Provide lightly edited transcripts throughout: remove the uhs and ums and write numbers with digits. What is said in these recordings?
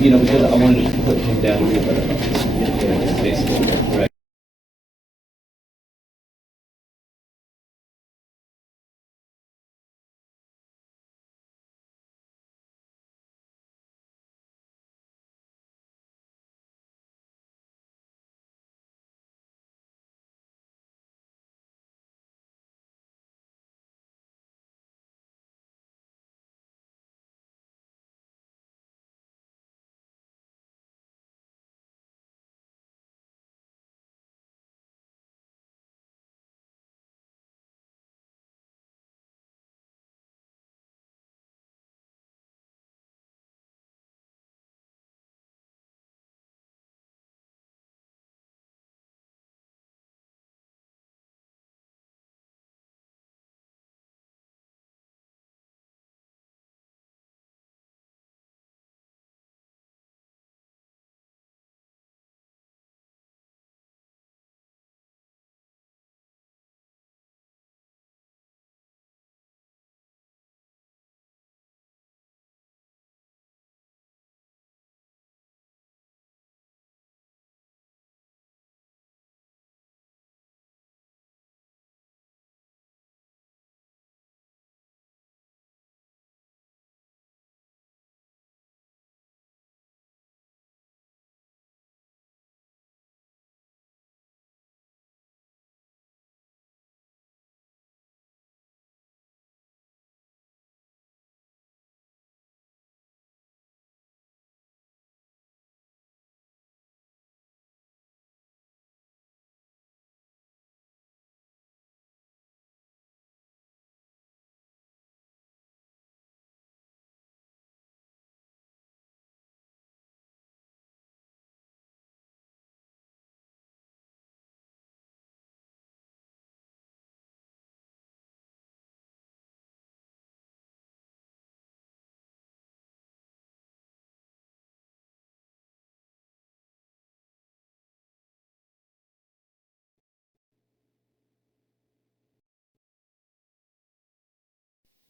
Because I wanted to put him down here, but it's basically right.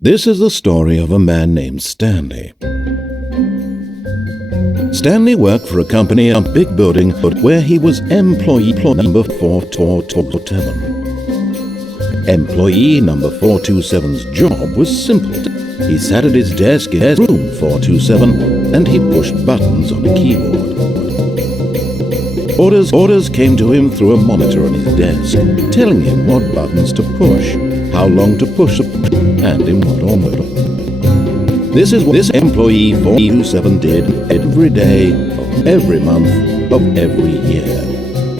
This is the story of a man named Stanley. Stanley worked for a company in a big building where he was employee number 427. Employee number 427's job was simple. He sat at his desk in room 427 and he pushed buttons on a keyboard. Orders came to him through a monitor on his desk, telling him what buttons to push, how long to push, and in what order. This is what this employee 427 did every day of every month of every year.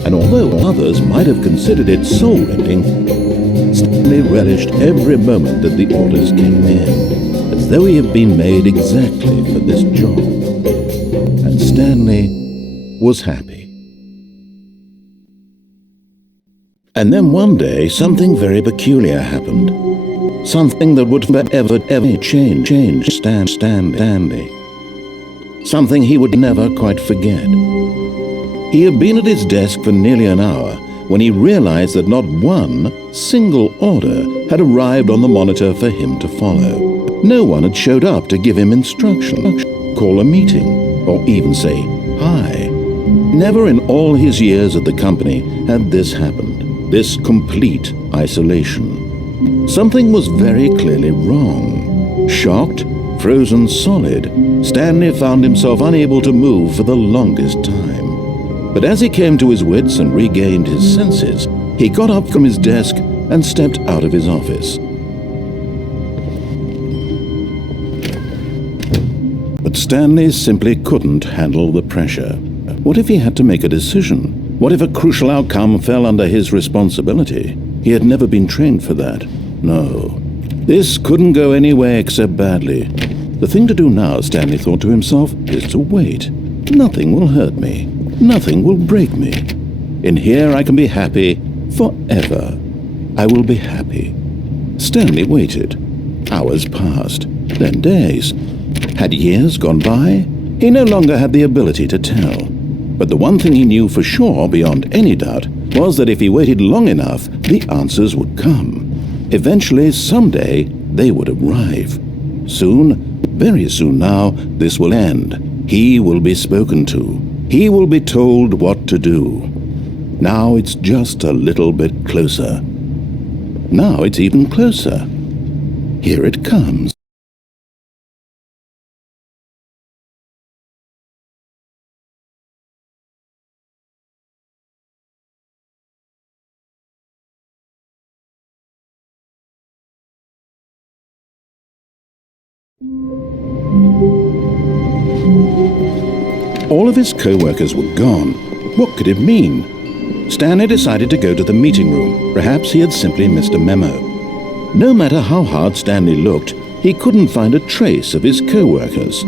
And although others might have considered it soul-rending, Stanley relished every moment that the orders came in, as though he had been made exactly for this job. And Stanley was happy. And then one day, something very peculiar happened. Something that would ever change Stanley. Something he would never quite forget. He had been at his desk for nearly an hour when he realized that not one single order had arrived on the monitor for him to follow. No one had showed up to give him instruction, call a meeting, or even say hi. Never in all his years at the company had this happened. This complete isolation. Something was very clearly wrong. Shocked, frozen solid, Stanley found himself unable to move for the longest time. But as he came to his wits and regained his senses, he got up from his desk and stepped out of his office. But Stanley simply couldn't handle the pressure. What if he had to make a decision? What if a crucial outcome fell under his responsibility? He had never been trained for that. No. This couldn't go any way except badly. The thing to do now, Stanley thought to himself, is to wait. Nothing will hurt me. Nothing will break me. In here I can be happy forever. I will be happy. Stanley waited. Hours passed, then days. Had years gone by? He no longer had the ability to tell. But the one thing he knew for sure, beyond any doubt, was that if he waited long enough, the answers would come. Eventually, someday, they would arrive. Soon, very soon now, this will end. He will be spoken to. He will be told what to do. Now it's just a little bit closer. Now it's even closer. Here it comes. All of his co-workers were gone. What could it mean? Stanley decided to go to the meeting room. Perhaps he had simply missed a memo. No matter how hard Stanley looked, he couldn't find a trace of his co-workers.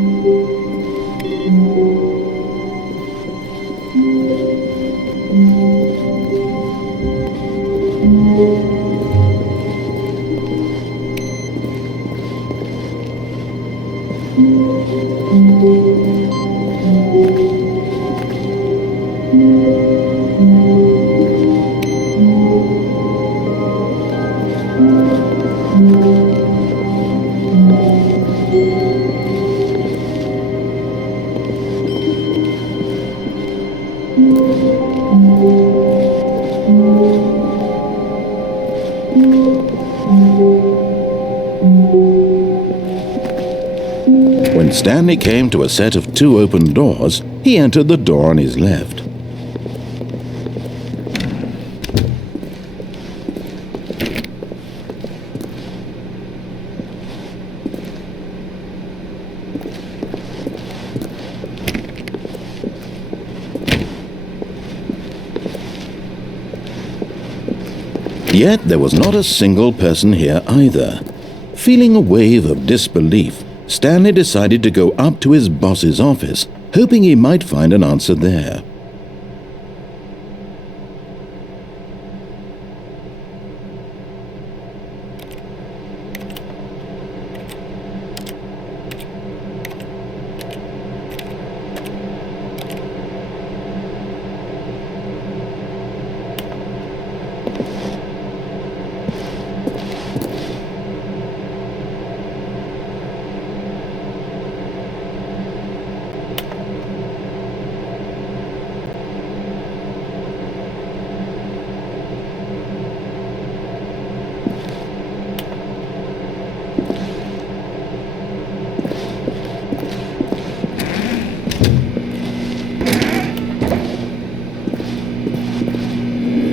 When Stanley came to a set of 2 open doors, he entered the door on his left. Yet there was not a single person here either. Feeling a wave of disbelief, Stanley decided to go up to his boss's office, hoping he might find an answer there.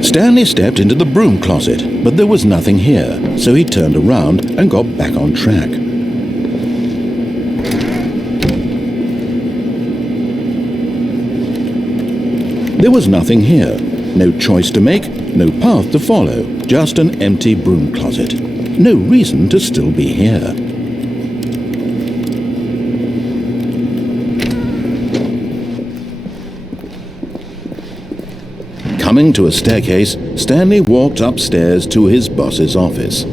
Stanley stepped into the broom closet, but there was nothing here, so he turned around and got back on track. There was nothing here. No choice to make, no path to follow, just an empty broom closet. No reason to still be here. Coming to a staircase, Stanley walked upstairs to his boss's office.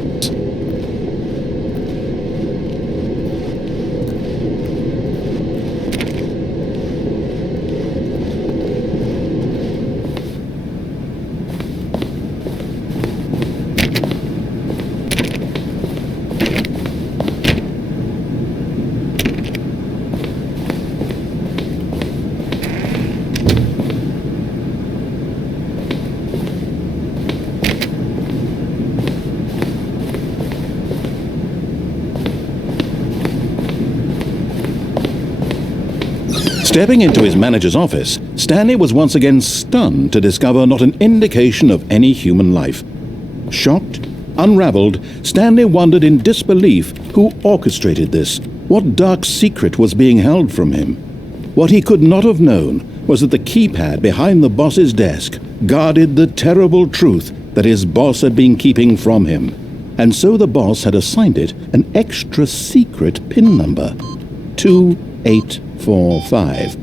Stepping into his manager's office, Stanley was once again stunned to discover not an indication of any human life. Shocked, unraveled, Stanley wondered in disbelief who orchestrated this, what dark secret was being held from him. What he could not have known was that the keypad behind the boss's desk guarded the terrible truth that his boss had been keeping from him, and so the boss had assigned it an extra secret PIN number, 2845.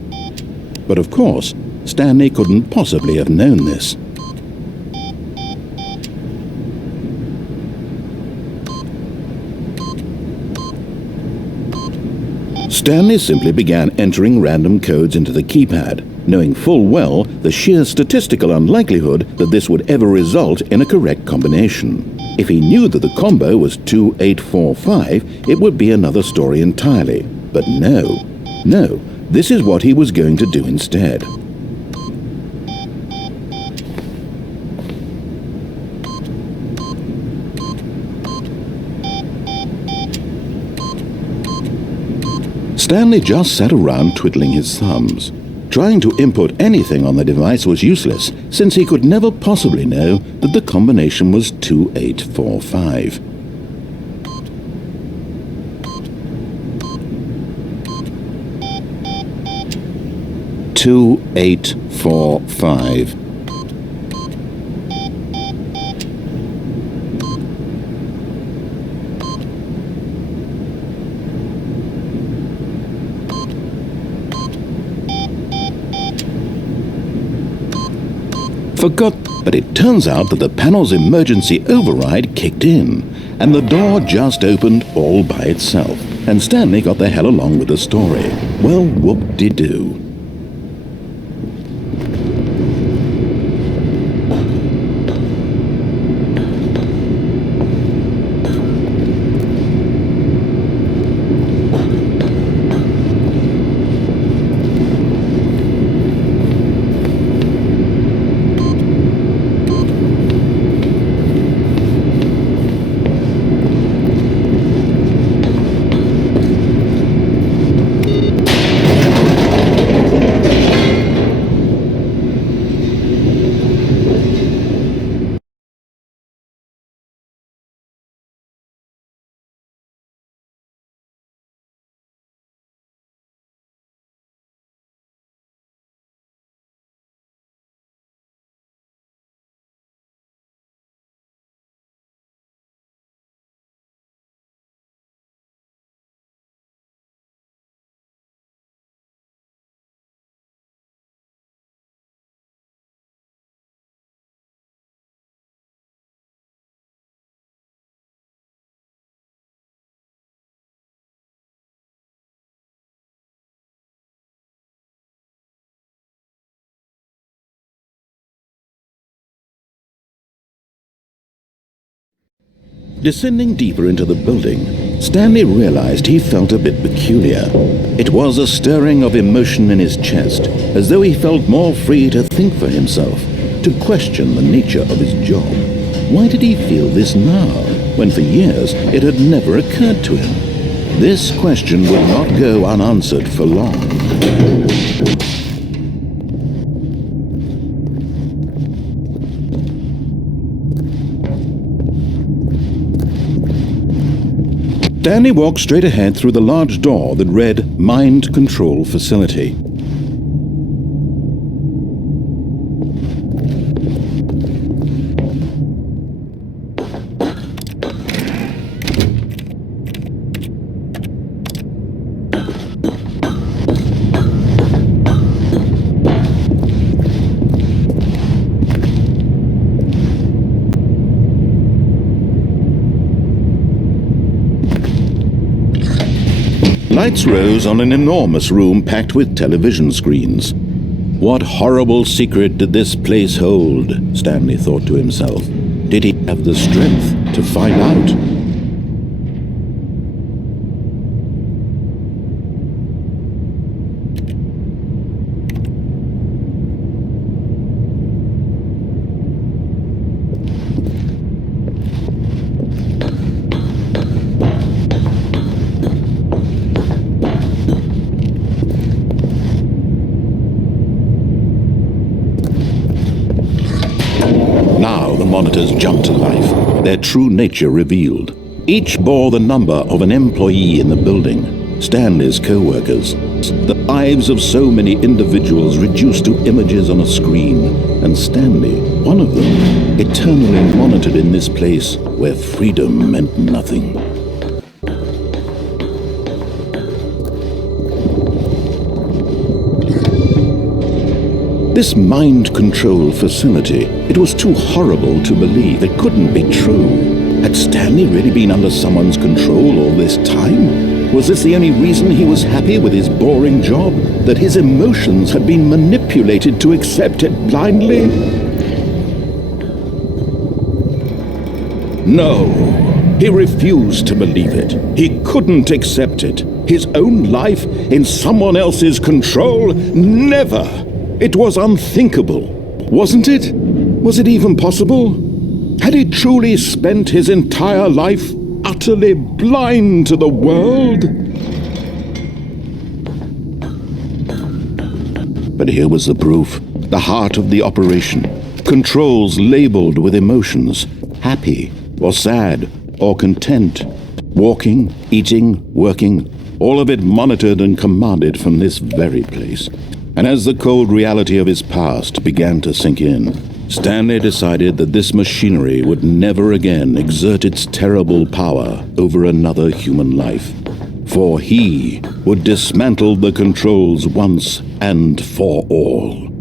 But of course, Stanley couldn't possibly have known this. Stanley simply began entering random codes into the keypad, knowing full well the sheer statistical unlikelihood that this would ever result in a correct combination. If he knew that the combo was 2845, it would be another story entirely. But no, This is what he was going to do instead. Stanley just sat around twiddling his thumbs. Trying to input anything on the device was useless, since he could never possibly know that the combination was 2845. Two, 8, 4, 5. Forgot, but it turns out that the panel's emergency override kicked in, and the door just opened all by itself, and Stanley got the hell along with the story. Well, whoop-de-doo. Descending deeper into the building, Stanley realized he felt a bit peculiar. It was a stirring of emotion in his chest, as though he felt more free to think for himself, to question the nature of his job. Why did he feel this now, when for years it had never occurred to him? This question would not go unanswered for long. Stanley walked straight ahead through the large door that read Mind Control Facility. Lights rose on an enormous room packed with television screens. What horrible secret did this place hold? Stanley thought to himself. Did he have the strength to find out? Now the monitors jumped to life, their true nature revealed. Each bore the number of an employee in the building, Stanley's co-workers. The lives of so many individuals reduced to images on a screen, and Stanley, one of them, eternally monitored in this place where freedom meant nothing. This mind control facility, it was too horrible to believe. It couldn't be true. Had Stanley really been under someone's control all this time? Was this the only reason he was happy with his boring job? That his emotions had been manipulated to accept it blindly? No, he refused to believe it. He couldn't accept it. His own life in someone else's control? Never! It was unthinkable, wasn't it? Was it even possible? Had he truly spent his entire life utterly blind to the world? But here was the proof, the heart of the operation. Controls labeled with emotions, happy or sad or content. Walking, eating, working, all of it monitored and commanded from this very place. And as the cold reality of his past began to sink in, Stanley decided that this machinery would never again exert its terrible power over another human life. For he would dismantle the controls once and for all.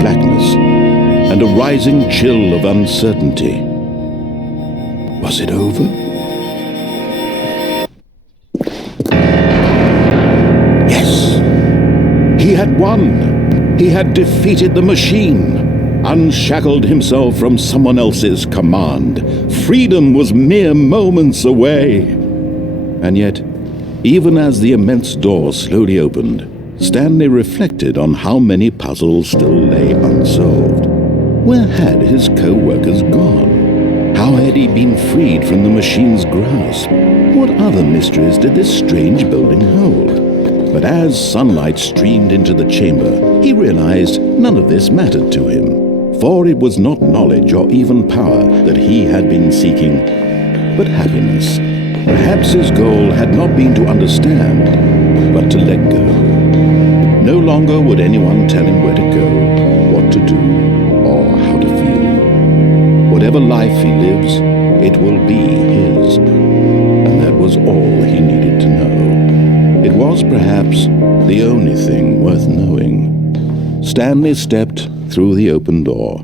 Blackness and a rising chill of uncertainty. Was it over? Yes! He had won! He had defeated the machine, unshackled himself from someone else's command. Freedom was mere moments away. And yet, even as the immense door slowly opened, Stanley reflected on how many puzzles still lay unsolved. Where had his co-workers gone? How had he been freed from the machine's grasp? What other mysteries did this strange building hold? But as sunlight streamed into the chamber, he realized none of this mattered to him. For it was not knowledge or even power that he had been seeking, but happiness. Perhaps his goal had not been to understand, but to let go. No longer would anyone tell him where to go, what to do, or how to feel. Whatever life he lives, it will be his. And that was all he needed to know. It was perhaps the only thing worth knowing. Stanley stepped through the open door.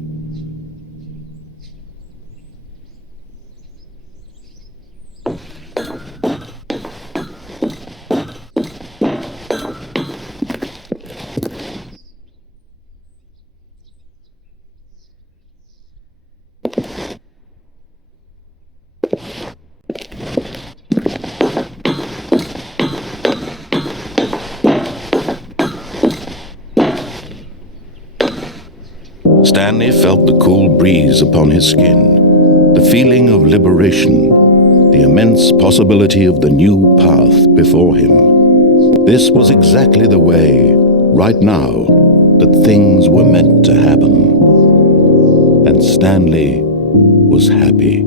Stanley felt the cool breeze upon his skin, the feeling of liberation, the immense possibility of the new path before him. This was exactly the way, right now, that things were meant to happen. And Stanley was happy.